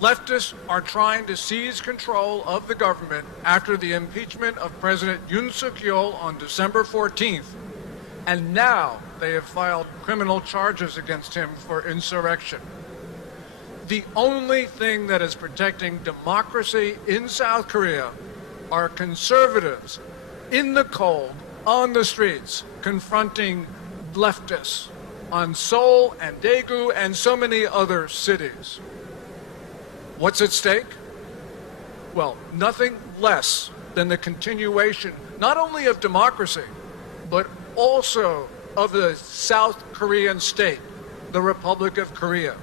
Leftists are trying to seize control of the government after the impeachment of President Yoon Suk-yeol on December 14th. And now they have filed criminal charges against him for insurrection. The only thing that is protecting democracy in South Korea are conservatives in the cold, on the streets, confronting leftists on Seoul and Daegu and so many other cities. What's at stake? Well, nothing less than the continuation not only of democracy, but also of the South Korean state, the Republic of Korea.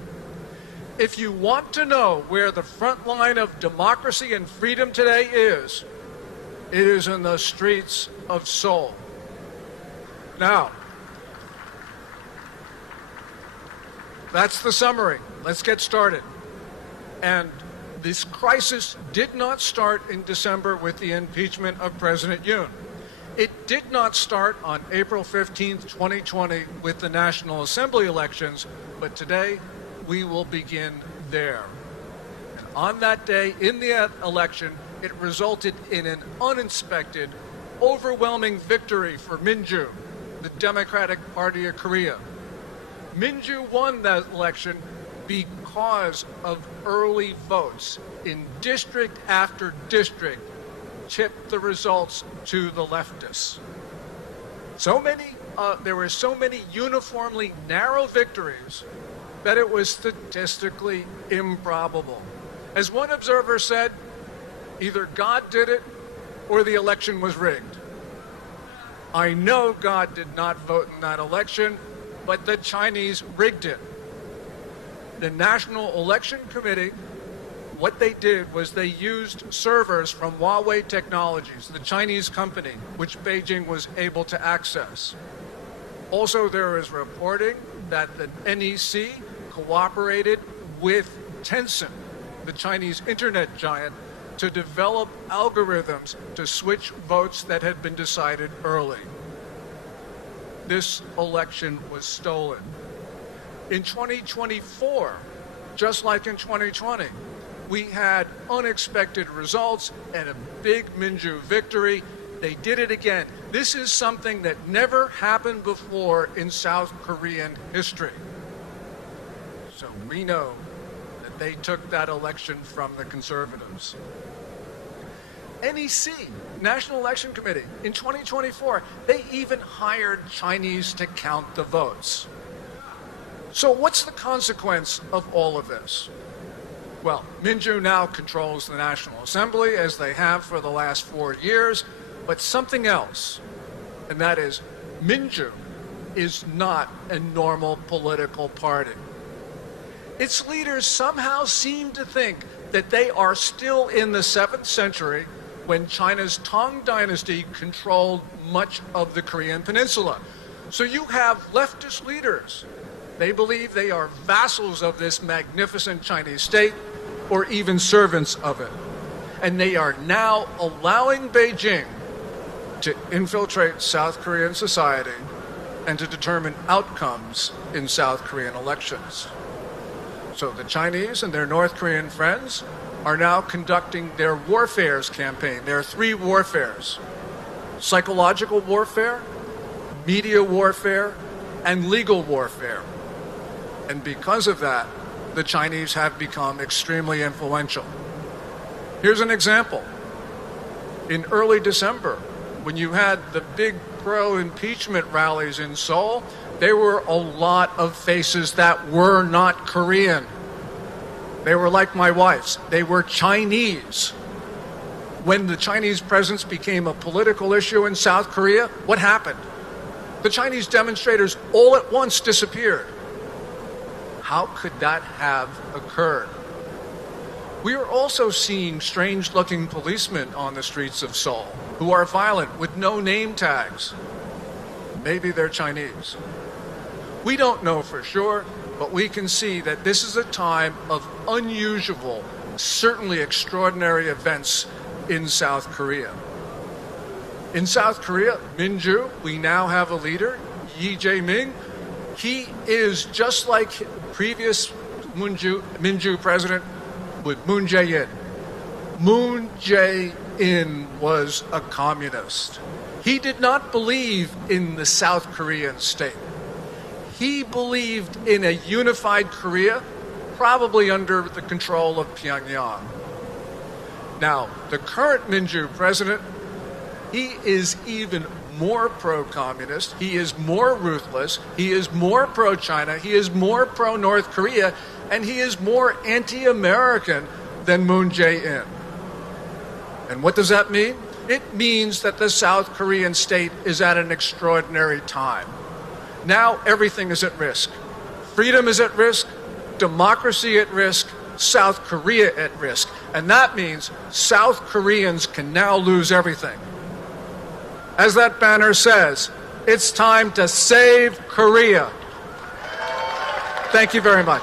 If you want to know where the front line of democracy and freedom today is, it is in the streets of Seoul. Now, that's the summary. Let's get started. And this crisis did not start in December with the impeachment of President Yoon. It did not start on April 15th, 2020 with the National Assembly elections, but today we will begin there. And on that day, in the election, it resulted in an uninspected, overwhelming victory for Minju, the Democratic Party of Korea. Minju won that election because of early votes in district after district tipped the results to the leftists. There were so many uniformly narrow victories that it was statistically improbable. As one observer said, either God did it or the election was rigged. I know God did not vote in that election, but the Chinese rigged it. The National Election Committee, what they did was they used servers from Huawei Technologies, the Chinese company, which Beijing was able to access. Also, there is reporting that the NEC cooperated with Tencent, the Chinese internet giant, to develop algorithms to switch votes that had been decided early. This election was stolen. In 2024, just like in 2020, we had unexpected results and a big Minju victory. They did it again. This is something that never happened before in South Korean history. So we know that they took that election from the conservatives. NEC, National Election Committee, in 2024, they even hired Chinese to count the votes. So what's the consequence of all of this? Well, Minju now controls the National Assembly, as they have for the last 4 years, but something else, and that is Minju is not a normal political party. Its leaders somehow seem to think that they are still in the 7th century when China's Tang Dynasty controlled much of the Korean Peninsula. So you have leftist leaders. They believe they are vassals of this magnificent Chinese state, or even servants of it. And they are now allowing Beijing to infiltrate South Korean society and to determine outcomes in South Korean elections. So the Chinese and their North Korean friends are now conducting their warfares campaign. There are 3 warfares: psychological warfare, media warfare, and legal warfare. And because of that, the Chinese have become extremely influential. Here's an example. In early December, when you had the big pro-impeachment rallies in Seoul, there were a lot of faces that were not Korean. They were like my wife's. They were Chinese. When the Chinese presence became a political issue in South Korea, what happened? The Chinese demonstrators all at once disappeared. How could that have occurred? We are also seeing strange-looking policemen on the streets of Seoul who are violent with no name tags. Maybe they're Chinese. We don't know for sure, but we can see that this is a time of unusual, certainly extraordinary events in South Korea. In South Korea, Minju, we now have a leader, Lee Jae-myung. He is just like previous Minju president, with Moon Jae-in. Moon Jae-in was a communist. He did not believe in the South Korean state. He believed in a unified Korea, probably under the control of Pyongyang. Now, the current Minju president, he is even more pro-communist, he is more ruthless, he is more pro-China, he is more pro-North Korea, and he is more anti-American than Moon Jae-in. And what does that mean? It means that the South Korean state is at an extraordinary time. Now everything is at risk. Freedom is at risk, democracy at risk, South Korea at risk. And that means South Koreans can now lose everything. As that banner says, it's time to save Korea. Thank you very much.